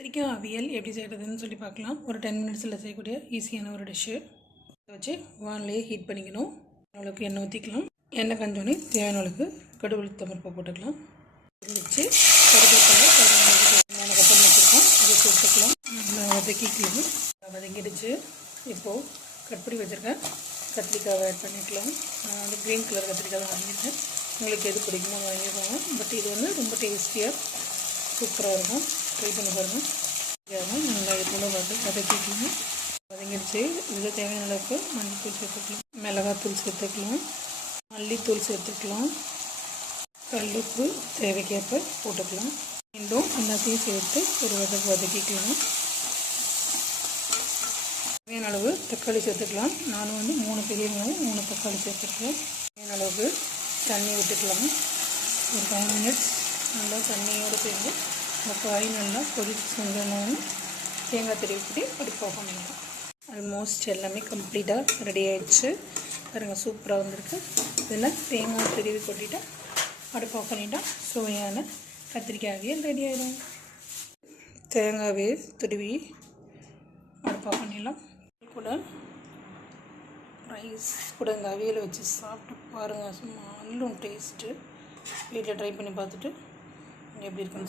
கத்திரிக்காய் அவியல் எப்படி செய்கிறதுன்னு சொல்லி பார்க்கலாம். ஒரு 10 மினிட்ஸில் செய்யக்கூடிய ஈஸியான ஒரு டிஷ்ஷு. அதை வச்சு வானிலையே ஹீட் பண்ணிக்கணும். அளவுக்கு எண்ணெய் ஊற்றிக்கலாம். எண்ணெய் காஞ்சோடனே தேவையான அளவுக்கு கடுகு உளுத்தம்பருப்பு போட்டுக்கலாம். வச்சு கருவேப்பிலை தேவையான கப்பல் வச்சுருக்கோம், அதை சேர்த்துக்கலாம். நல்லா வதக்கிக்கலாம். வதங்கிடுச்சு. இப்போது கட் பண்ணி வச்சுருக்கேன் கத்திரிக்காவை ஆட் பண்ணிக்கலாம். நான் வந்து க்ரீன் கலர் கத்திரிக்காய் தான் வாங்கியிருக்கேன். உங்களுக்கு எது பிடிக்குமோ வாங்கிடுவாங்க. பட் இது வந்து ரொம்ப டேஸ்டியாக சூப்பராக இருக்கும். ட்ரை பண்ணி பாருங்கள். நல்லா இது கூட வதக்கிக்கலாம். வதங்கிடுச்சு. இதில் தேவையான அளவுக்கு மஞ்சள்தூள் சேர்த்துக்கலாம், மிளகாத்தூள் சேர்த்துக்கலாம், மல்லித்தூள் சேர்த்துக்கலாம், கல்லுப்பு தேவைக்கேற்ப போட்டுக்கலாம். மீண்டும் எல்லாத்தையும் சேர்த்து ஒரு வதக்கிக்கலாம். தேவையான அளவு தக்காளி சேர்த்துக்கலாம். நான் வந்து 3 பெரிய வெங்காயம் 3 தக்காளி சேர்த்துருக்கேன். தேவையான அளவுக்கு தண்ணி விட்டுக்கலாம். ஒரு 5 மினிட்ஸ் நல்லா தண்ணியோடு சேர்ந்து இந்த காய் நல்லா கொதிச்சு செஞ்சோன்னு தேங்காய் திருவி அடுப்பு ஆஃப் பண்ணிடலாம். ஆல்மோஸ்ட் எல்லாமே கம்ப்ளீட்டாக ரெடி ஆகிடுச்சு. பாருங்கள், சூப்பராக வந்திருக்கு. இதில் தேங்காய் திருவி கொட்டிட்டு அடுப்பு ஆஃப் பண்ணிட்டால் சுவையான கத்திரிக்காய் அவியல் ரெடி ஆகிடும். தேங்காவே துருவி அடுப்பு ஆஃப் பண்ணிடலாம். கூட ரைஸ் கூட இந்த அவியலை வச்சு சாப்பிட்டு பாருங்கள். சும்மா நல்ல டேஸ்ட்டு. வீட்டில் ட்ரை பண்ணி பார்த்துட்டு எப்படி இருக்குன்னு